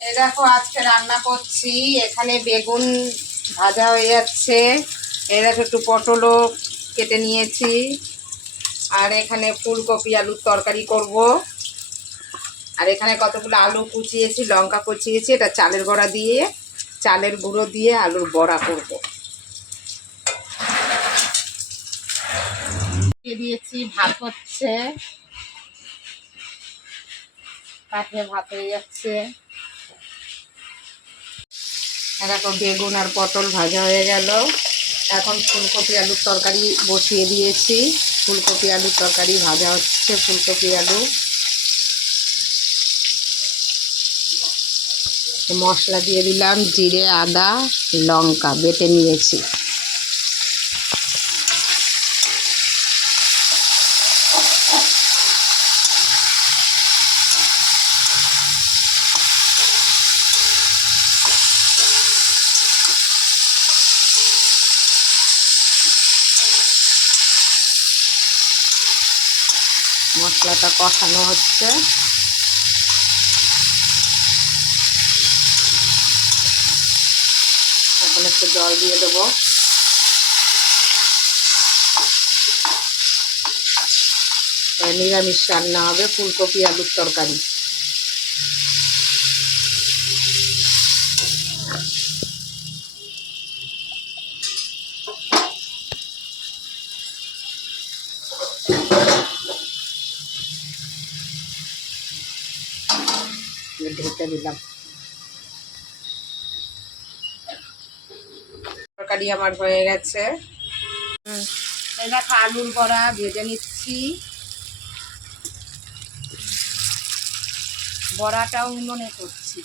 দেখো, আজকে রান্না করছি। এখানে বেগুন ভাজা হয়ে যাচ্ছে। এই দেখো, একটু পটলও কেটে নিয়েছি। আর এখানে ফুলকপি আলুর তরকারি করব। আর এখানে কতগুলো আলু কুচিয়েছি, লঙ্কা কুচিয়েছি, এটা চালের বড়া দিয়ে, চালের গুঁড়ো দিয়ে আলুর বড়া করব। দিয়েছি, ভাত হচ্ছে। কাঠে ভাত হয়ে যাচ্ছে। এখন বেগুন আর পটল ভাজা হয়ে গেল। এখন ফুলকপি আলুর তরকারি বসিয়ে দিয়েছি। ফুলকপি আলুর তরকারি ভাজা হচ্ছে, ফুলকপি আলু। মশলা দিয়ে দিলাম জিরে, আদা, লঙ্কা, বেটে নিয়েছি। মশলাটা কষানো হচ্ছে। এখন একটু জল দিয়ে দেবো। নিরামিষ রান্না হবে ফুলকপি আলুর তরকারি। ঢেকে দিলাম। তরকারি আমার হয়ে গেছে। দেখো আলুর বড়া ভেজে নিচ্ছি। বড়াটাও উনুনে করছি।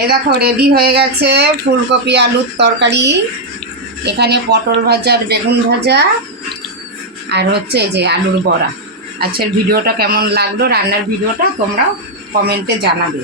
এই দেখো রেডি হয়ে গেছে ফুলকপি আলুর তরকারি। এখানে পটল ভাজা বেগুন ভাজা, আর হচ্ছে যে আলুর বড়া। আজকের ভিডিওটা কেমন লাগল? রান্নার ভিডিওটা তোমরাও কমেন্টে জানাবে।